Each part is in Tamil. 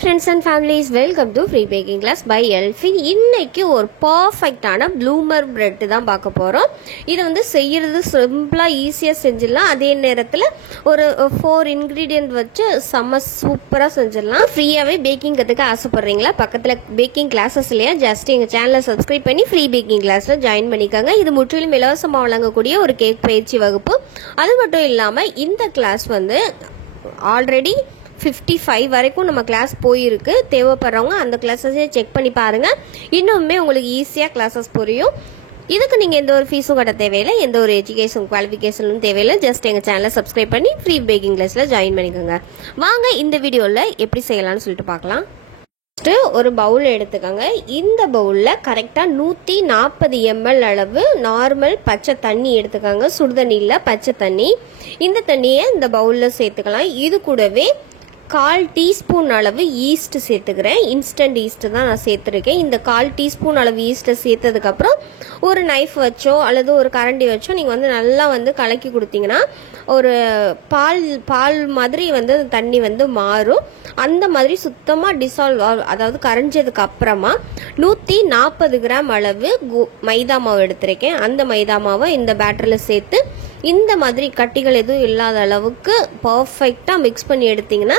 friends and families, welcome to Free Baking Class by Elfie. இன்னைக்கு ஒரு பர்ஃபெக்ட்டான ப்ளூமர் பிரெட் தான் பார்க்க போறோம். இது வந்து செய்யறது சிம்பிளா ஈஸியா செஞ்சிடலாம். அதே நேரத்துல ஒரு 4 இன்கிரிடியன்ட் வச்சு செம்ம சூப்பரா செஞ்சிடலாம். ஃப்ரீயாவே பேக்கிங் கத்துக்க ஆசைப்படுறீங்களா? பக்கத்துல பேக்கிங் கிளாஸஸ் இல்லையா? ஜஸ்ட் எங்க சேனலை சப்ஸ்கிரைப் பண்ணி ஃப்ரீ பேக்கிங் கிளாஸ்ல ஜாயின் பண்ணிக்கோங்க. இது முற்றிலும் இலவசமாக வழங்கக்கூடிய ஒரு கேக் பயிற்சி வகுப்பு. அது மட்டும் இல்லாம இந்த கிளாஸ் வந்து ஆல்ரெடி 55 வரைக்கும் நம்ம கிளாஸ் போயிருக்கு. தேவைப்படுறவங்க அந்த கிளாஸஸே செக் பண்ணி பாருங்க. இன்னுமே உங்களுக்கு ஈஸியாக கிளாஸஸ் புரியும். இதுக்கு நீங்கள் எந்த ஒரு ஃபீஸும் கட்ட தேவையில்லை, எந்த ஒரு எஜுகேஷன் குவாலிஃபிகேஷனும் தேவையில்லை. ஜஸ்ட் எங்கள் சேனலை சப்ஸ்கிரைப் பண்ணி ஃப்ரீ பேக்கிங் கிளாஸில் ஜாயின் பண்ணிக்கோங்க. வாங்க இந்த வீடியோவில் எப்படி செய்யலாம்னு சொல்லிட்டு பார்க்கலாம். ஒரு பவுல் எடுத்துக்கோங்க. இந்த பவுலில் கரெக்டாக 140 ml அளவு நார்மல் பச்சை தண்ணி எடுத்துக்கோங்க. சுடுதண்ணியில் பச்சை தண்ணி. இந்த தண்ணியை இந்த பவுலில் சேர்த்துக்கலாம். இது கூடவே 1/4 டீஸ்பூன் அளவு ஈஸ்ட் சேர்த்துக்கிறேன். இன்ஸ்டன்ட் ஈஸ்ட் தான் நான் சேர்த்துருக்கேன். இந்த 1/4 டீஸ்பூன் அளவு ஈஸ்ட்டை சேர்த்ததுக்கப்புறம் ஒரு நைஃப் வச்சோ அல்லது ஒரு கரண்டி வச்சோ நீங்கள் வந்து நல்லா வந்து கலக்கி கொடுத்தீங்கன்னா ஒரு பால் மாதிரி வந்து தண்ணி வந்து மாறும். அந்த மாதிரி சுத்தமாக டிசால்வ் அதாவது கரைஞ்சதுக்கு அப்புறமா 140 கிராம் அளவு மைதா மாவு எடுத்திருக்கேன். அந்த மைதா மாவை இந்த பேட்டரில் சேர்த்து இந்த மாதிரி கட்டிகள் எதுவும் இல்லாத அளவுக்கு பர்ஃபெக்டாக மிக்ஸ் பண்ணி எடுத்தீங்கன்னா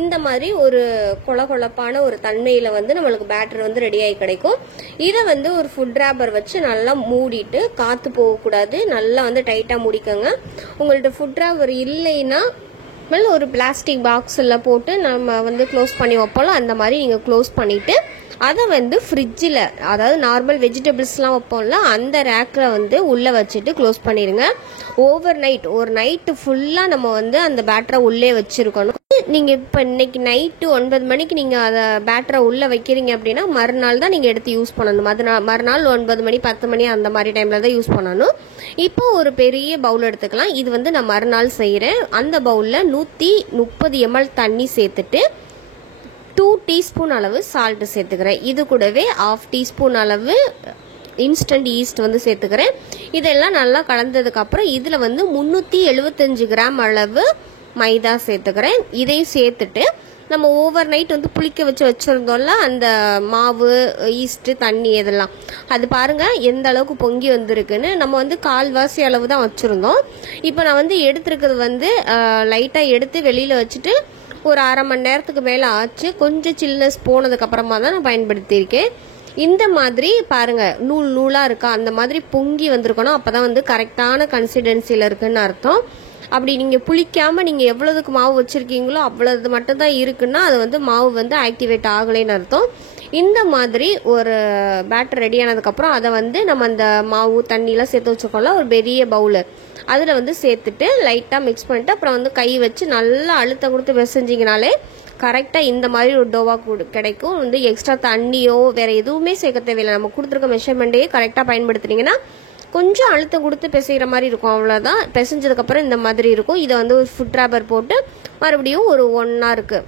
இந்த மாதிரி ஒரு கொழப்பான ஒரு தன்மையில் வந்து நம்மளுக்கு பேட்டர் வந்து ரெடியாகி கிடைக்கும். இதை வந்து ஒரு ஃபுட் ரேப்பர் வச்சு நல்லா மூடிட்டு, காற்று போகக்கூடாது, நல்லா வந்து டைட்டாக மூடிக்கோங்க. உங்கள்கிட்ட ஃபுட் ரேப்பர் இல்லைன்னா ஒரு பிளாஸ்டிக் பாக்ஸில் போட்டு நம்ம வந்து க்ளோஸ் பண்ணி வைப்போம். அந்த மாதிரி நீங்கள் க்ளோஸ் பண்ணிவிட்டு அதை வந்து ஃப்ரிட்ஜில், அதாவது நார்மல் வெஜிடபிள்ஸ்லாம் வைப்போம்ல அந்த ரேக்கில் வந்து உள்ளே வச்சுட்டு க்ளோஸ் பண்ணிடுங்க. ஓவர் நைட், ஒரு நைட்டு ஃபுல்லாக நம்ம வந்து அந்த பேட்டரை உள்ளே வச்சுருக்கணும். நீங்கள் இப்போ இன்னைக்கு நைட்டு 9 மணிக்கு நீங்கள் அதை பேட்டரை உள்ளே வைக்கிறீங்க அப்படின்னா மறுநாள் தான் நீங்கள் எடுத்து யூஸ் பண்ணணும். மறுநாள் 9 மணி 10 மணி அந்த மாதிரி டைமில் தான் யூஸ் பண்ணணும். இப்போ ஒரு பெரிய பவுல் எடுத்துக்கலாம். இது வந்து நான் மறுநாள் செய்கிறேன். அந்த பவுலில் 130 ml தண்ணி சேர்த்துட்டு 2 டீஸ்பூன் அளவு சால்ட் சேர்த்துக்கிறேன். இது கூடவே 1/2 டீஸ்பூன் அளவு இன்ஸ்டன்ட் ஈஸ்ட் வந்து சேர்த்துக்கிறேன். இதெல்லாம் நல்லா கலந்ததுக்கப்புறம் இதில் வந்து 375 கிராம் அளவு மைதா சேர்த்துக்கிறேன். இதையும் சேர்த்துட்டு நம்ம ஓவர் நைட் வந்து புளிக்க வச்சிருந்தோம்ல அந்த மாவு, ஈஸ்ட்டு, தண்ணி இதெல்லாம், அது பாருங்கள் எந்த அளவுக்கு பொங்கி வந்திருக்குன்னு. நம்ம வந்து 1/4 அளவு தான் வச்சுருந்தோம். இப்போ நான் வந்து எடுத்துருக்கிறது வந்து லைட்டாக எடுத்து வெளியில் வச்சுட்டு ஒரு 1/2 மணி நேரத்துக்கு மேலே ஆச்சு. கொஞ்சம் சில்னஸ் போனதுக்கப்புறமா தான் நான் பயன்படுத்தியிருக்கேன். இந்த மாதிரி பாருங்கள் நூலாக இருக்கா, அந்த மாதிரி பொங்கி வந்திருக்கணும். அப்போ தான் வந்து கரெக்டான கன்சிஸ்டன்சியில் இருக்குன்னு அர்த்தம். அப்படி நீங்கள் புளிக்காமல் நீங்கள் எவ்வளோதுக்கு மாவு வச்சுருக்கீங்களோ அவ்வளோது மட்டும்தான் இருக்குன்னா அது வந்து மாவு வந்து ஆக்டிவேட் ஆகலைன்னு அர்த்தம். இந்த மாதிரி ஒரு பேட்டர் ரெடி ஆனதுக்கப்புறம் அதை வந்து நம்ம அந்த மாவு தண்ணியெலாம் சேர்த்து வச்சுக்கோல ஒரு பெரிய பவுலு, அதில் வந்து சேர்த்துட்டு லைட்டாக மிக்ஸ் பண்ணிட்டு அப்புறம் வந்து கை வச்சு நல்லா அழுத்தம் கொடுத்து பிசைஞ்சிங்கனாலே கரெக்டாக இந்த மாதிரி ஒரு டோவாக கிடைக்கும். வந்து எக்ஸ்ட்ரா தண்ணியோ வேறு எதுவுமே சேர்க்க தேவையில்லை. நம்ம கொடுத்துருக்க மெஷர்மெண்ட்டையே கரெக்டாக பயன்படுத்துனீங்கன்னா கொஞ்சம் அழுத்தம் கொடுத்து பிசைகிற மாதிரி இருக்கும். அவ்வளோதான். பிசைஞ்சதுக்கப்புறம் இந்த மாதிரி இருக்கும். இதை வந்து ஒரு ஃபுட் ரேப்பர் போட்டு மறுபடியும் ஒரு 1 ஹவருக்கு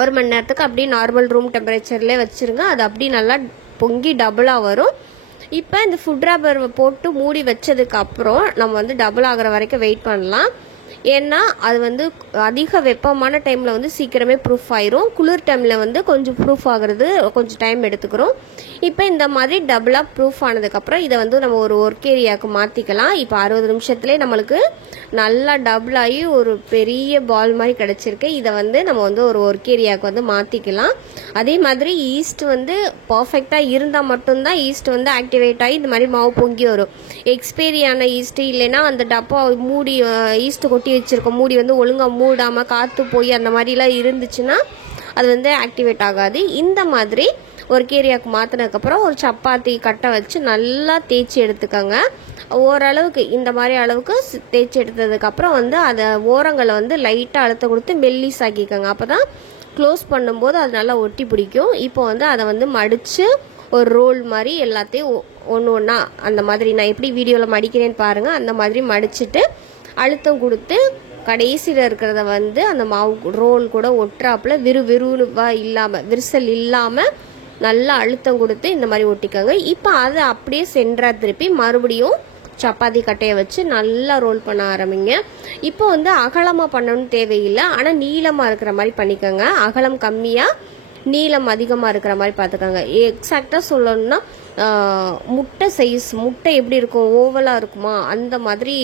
1 மணி நேரத்துக்கு அப்படியே நார்மல் ரூம் டெம்பரேச்சர்லேயே வச்சுருங்க. அது அப்படியே நல்லா பொங்கி டபுளாக வரும். இப்போ இந்த ஃபுட் ரேப்பர் போட்டு மூடி வச்சதுக்கப்புறம் நம்ம வந்து டபுள் ஆகிற வரைக்கும் வெயிட் பண்ணலாம். ஏன்னா அது வந்து அதிக வெப்பமான டைமில் வந்து சீக்கிரமே ப்ரூஃப் ஆயிரும். குளிர் டைமில் வந்து கொஞ்சம் ப்ரூஃப் ஆகிறது கொஞ்சம் டைம் எடுத்துக்கிறோம். இப்போ இந்த மாதிரி டபுளாக ப்ரூஃப் ஆனதுக்கப்புறம் இதை வந்து நம்ம ஒரு ஒர்க் ஏரியாவுக்கு மாற்றிக்கலாம். இப்போ 60 நிமிஷத்துலேயே நம்மளுக்கு நல்லா டபுள் ஆகி ஒரு பெரிய பால் மாதிரி கிடச்சிருக்கு. இதை வந்து நம்ம வந்து ஒரு ஒர்க் ஏரியாவுக்கு வந்து மாற்றிக்கலாம். அதே மாதிரி ஈஸ்ட் வந்து பர்ஃபெக்டாக இருந்தால் மட்டும்தான் ஈஸ்ட் வந்து ஆக்டிவேட் ஆகி இந்த மாதிரி மாவு பொங்கி வரும். எக்ஸ்பைரியான ஈஸ்ட்டு இல்லைன்னா அந்த டப்பா மூடி ஈஸ்ட்டு கொட்டி வச்சிருக்கோம், மூடி வந்து ஒழுங்காக மூடாமல் காற்று போய் அந்த மாதிரிலாம் இருந்துச்சுன்னா அது வந்து ஆக்டிவேட் ஆகாது. இந்த மாதிரி ஒரு ஏரியாவுக்கு மாற்றினதுக்கப்புறம் ஒரு சப்பாத்தி கட்டை வச்சு நல்லா தேய்ச்சி எடுத்துக்கோங்க. ஓரளவுக்கு இந்த மாதிரி அளவுக்கு தேய்ச்சி எடுத்ததுக்கப்புறம் வந்து அதை ஓரங்களை வந்து லைட்டாக அழுத்தம் கொடுத்து மெல்லிஸ் ஆக்கிக்கோங்க. அப்போ தான் க்ளோஸ் பண்ணும்போது அது நல்லா ஒட்டி பிடிக்கும். இப்போ வந்து அதை வந்து மடித்து ஒரு ரோல் மாதிரி எல்லாத்தையும் ஒன்று ஒன்றா அந்த மாதிரி நான் எப்படி வீடியோவில் மடிக்கிறேன்னு பாருங்கள். அந்த மாதிரி மடிச்சுட்டு அழுத்தம் கொடுத்து கடைசியில் இருக்கிறத வந்து அந்த மாவு ரோல் கூட ஒட்டுறாப்புல விறுவிறுவா இல்லாமல், விரிசல் இல்லாமல் நல்லா அழுத்தம் கொடுத்து இந்த மாதிரி ஒட்டிக்கோங்க. இப்போ அதை அப்படியே சென்டராக திருப்பி மறுபடியும் சப்பாத்தி கட்டையை வச்சு நல்லா ரோல் பண்ண ஆரம்பிங்க. இப்போ வந்து அகலமாக பண்ணணும்னு தேவையில்லை, ஆனால் நீளமாக இருக்கிற மாதிரி பண்ணிக்கோங்க. அகலம் கம்மியாக நீளம் அதிகமாக இருக்கிற மாதிரி பார்த்துக்கோங்க. எக்ஸாக்டாக சொல்லணும்னா முட்டை சைஸ், முட்டை எப்படி இருக்கும், ஓவலாக இருக்குமா அந்த மாதிரி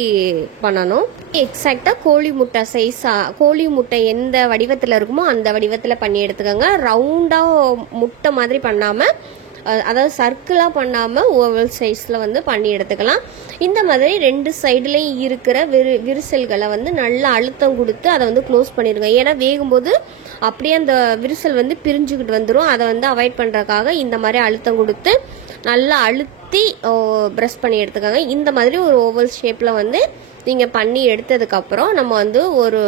பண்ணணும். எக்ஸாக்டாக கோழி முட்டை சைஸாக, கோழி முட்டை எந்த வடிவத்தில் இருக்குமோ அந்த வடிவத்தில் பண்ணி எடுத்துக்கோங்க. ரவுண்டாக முட்டை மாதிரி பண்ணாமல், அதாவது சர்க்கிளாக பண்ணாமல் ஓவல் சைஸில் வந்து பண்ணி எடுத்துக்கலாம். இந்த மாதிரி 2 சைடுலேயும் இருக்கிற விரிசல்களை வந்து நல்லா அழுத்தம் கொடுத்து அதை வந்து க்ளோஸ் பண்ணிடுங்க. ஏன்னா வேகும்போது அப்படியே அந்த விரிசல் வந்து பிரிஞ்சுக்கிட்டு வந்துடும். அதை வந்து அவாய்ட் பண்ணுறதுக்காக இந்த மாதிரி அழுத்தம் கொடுத்து நல்லா அழுத்தி ப்ரெஸ் பண்ணி எடுத்துக்கோங்க. இந்த மாதிரி ஒரு ஓவல் ஷேப்பில் வந்து நீங்கள் பண்ணி எடுத்ததுக்கப்புறம் நம்ம வந்து ஒரு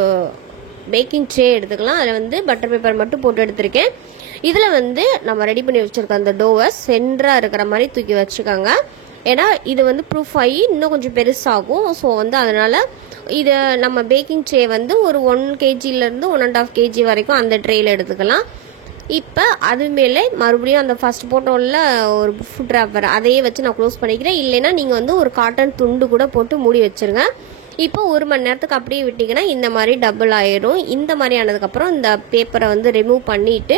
பேக்கிங் ட்ரே எடுத்துக்கலாம். அதில் வந்து பட்டர் பேப்பர் மட்டும் போட்டு எடுத்திருக்கேன். இதில் வந்து நம்ம ரெடி பண்ணி வச்சுருக்க அந்த டோவை சென்டராக இருக்கிற மாதிரி தூக்கி வச்சுக்கோங்க. ஏன்னா இது வந்து ப்ரூஃப் ஆகி இன்னும் கொஞ்சம் பெருசாகும். ஸோ வந்து அதனால் இதை நம்ம பேக்கிங் ட்ரே வந்து ஒரு 1 kgலேருந்து 1.5 kg வரைக்கும் அந்த ட்ரேயில் எடுத்துக்கலாம். இப்போ அது மேலே மறுபடியும் அந்த ஃபர்ஸ்ட் போட்டோவில் ஒரு ஃபுட் ரேப்பர் அதையே வச்சு நான் க்ளோஸ் பண்ணிக்கிறேன். இல்லைன்னா நீங்கள் வந்து ஒரு காட்டன் துண்டு கூட போட்டு மூடி வச்சுருங்க. இப்போ 1 மணி நேரத்துக்கு அப்படியே விட்டிங்கன்னா இந்த மாதிரி டபுள் ஆயிடும். இந்த மாதிரி ஆனதுக்கப்புறம் இந்த பேப்பரை வந்து ரிமூவ் பண்ணிவிட்டு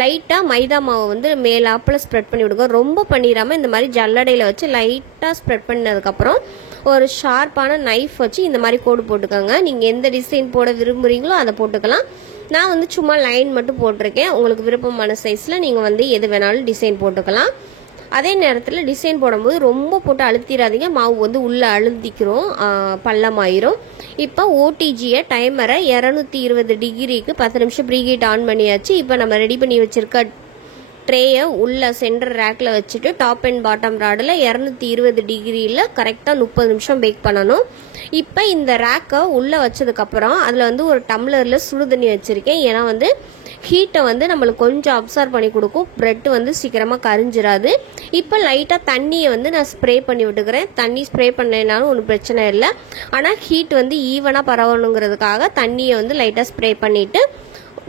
லைட்டாக மைதா மாவை வந்து மேலாப்பில் ஸ்ப்ரெட் பண்ணி விடுங்க. ரொம்ப பண்ணிடாமல் இந்த மாதிரி ஜல்லடையில் வச்சு லைட்டாக ஸ்ப்ரெட் பண்ணதுக்கப்புறம் ஒரு ஷார்ப்பான நைஃப் வச்சு இந்த மாதிரி கோடு போட்டுக்கோங்க. நீங்கள் எந்த டிசைன் போட விரும்புகிறீங்களோ அதை போட்டுக்கலாம். நான் வந்து சும்மா லைன் மட்டும் போட்டிருக்கேன். உங்களுக்கு விருப்பமான சைஸில் நீங்கள் வந்து எது வேணாலும் டிசைன் போட்டுக்கலாம். அதே நேரத்தில் டிசைன் போடும்போது ரொம்ப போட்டு அழுத்திடாதீங்க, மாவு வந்து உள்ளே அழுத்திக்கிறோம், பள்ளமாயிரும். இப்போ ஓடிஜியை டைமரை 220 டிகிரிக்கு 10 நிமிஷம் ப்ரீஹீட் ஆன் பண்ணியாச்சு. இப்போ நம்ம ரெடி பண்ணி வச்சுருக்க ட்ரேயை உள்ள சென்டர் ரேக்கில் வச்சுட்டு டாப் அண்ட் பாட்டம் ராடில் 220 டிகிரியில் கரெக்டாக 30 நிமிஷம் பேக் பண்ணணும். இப்போ இந்த ரேக்கை உள்ளே வச்சதுக்கப்புறம் அதில் வந்து ஒரு டம்ளரில் சுடு தண்ணி வச்சுருக்கேன். ஏன்னா வந்து ஹீட்டை வந்து நம்மளுக்கு கொஞ்சம் அப்சர்வ் பண்ணி கொடுக்கும், ப்ரெட் வந்து சீக்கிரமாக கரிஞ்சிடாது. இப்போ லைட்டாக தண்ணியை வந்து நான் ஸ்ப்ரே பண்ணி விட்டுக்கிறேன். தண்ணி ஸ்ப்ரே பண்ணலைனாலும் ஒன்றும் பிரச்சனை இல்லை. ஆனால் ஹீட் வந்து ஈவனாக பரவணுங்கிறதுக்காக தண்ணியை வந்து லைட்டாக ஸ்ப்ரே பண்ணிவிட்டு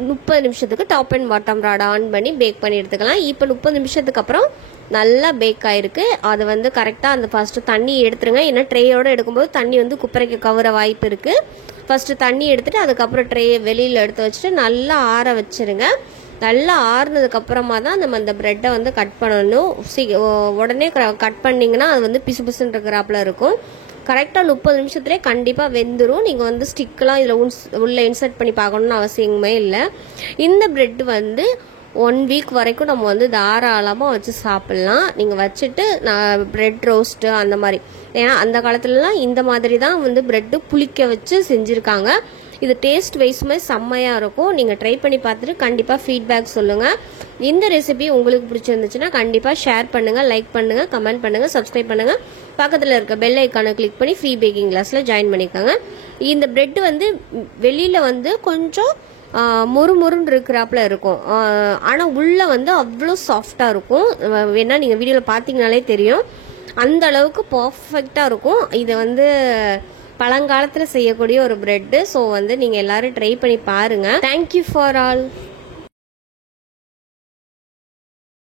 30 நிமிஷத்துக்கு top and bottom rod on பண்ணி பேக் பண்ணி எடுத்துக்கலாம். இப்போ 30 நிமிஷத்துக்கு அப்புறம் நல்லா பேக் ஆயிருக்கு. அதை வந்து கரெக்டாக அந்த ஃபர்ஸ்ட்டு தண்ணி எடுத்துருங்க. ஏன்னா ட்ரேயோடு எடுக்கும்போது தண்ணி வந்து குப்பரைக்கு கவர வாய்ப்பு இருக்குது. ஃபர்ஸ்ட்டு தண்ணி எடுத்துகிட்டு அதுக்கப்புறம் ட்ரேயை வெளியில் எடுத்து வச்சுட்டு நல்லா ஆற வச்சுருங்க. நல்லா ஆறுனதுக்கப்புறமா தான் நம்ம அந்த ப்ரெட்டை வந்து கட் பண்ணணும். உடனே கட் பண்ணிங்கன்னா அது வந்து பிசு பிசுன்னு இருக்கிறாப்புல இருக்கும். கரெக்டாக 30 நிமிஷத்துலேயே கண்டிப்பாக வெந்துடும். நீங்கள் வந்து ஸ்டிக்கெலாம் இதில் உள்ளே இன்சர்ட் பண்ணி பார்க்கணுன்னு அவசியமே இல்லை. இந்த ப்ரெட் வந்து 1 வீக் வரைக்கும் நம்ம வந்து தாராளமாக வச்சு சாப்பிட்லாம். நீங்கள் வச்சுட்டு நான் ப்ரெட் ரோஸ்ட்டு அந்த மாதிரி, ஏன்னா அந்த காலத்துலலாம் இந்த மாதிரி தான் வந்து ப்ரெட்டு புளிக்க வச்சு செஞ்சுருக்காங்க. இது டேஸ்ட் வைஸுமே செம்மையாக இருக்கும். நீங்கள் ட்ரை பண்ணி பார்த்துட்டு கண்டிப்பாக ஃபீட்பேக் சொல்லுங்கள். இந்த ரெசிபி உங்களுக்கு பிடிச்சிருந்துச்சுன்னா கண்டிப்பாக ஷேர் பண்ணுங்கள், லைக் பண்ணுங்கள், கமெண்ட் பண்ணுங்கள், சப்ஸ்கிரைப் பண்ணுங்கள். பக்கத்தில் இருக்க பெல் ஐக்கானை கிளிக் பண்ணி ஃப்ரீ பேக்கிங் கிளாஸில் ஜாயின் பண்ணிக்கோங்க. இந்த ப்ரெட்டு வந்து வெளியில் வந்து கொஞ்சம் மொறுமொறுன்னு இருக்கிறாப்புல இருக்கும், ஆனால் உள்ளே வந்து அவ்வளோ சாஃப்டாக இருக்கும். வேணா நீங்கள் வீடியோவில் பார்த்தீங்கனாலே தெரியும், அந்த அளவுக்கு பர்ஃபெக்டாக இருக்கும். இது வந்து பழங்காலத்தில் செய்யக்கூடிய ஒரு ப்ரெட்டு. ஸோ வந்து நீங்கள் எல்லோரும் ட்ரை பண்ணி பாருங்கள். Thank you for all.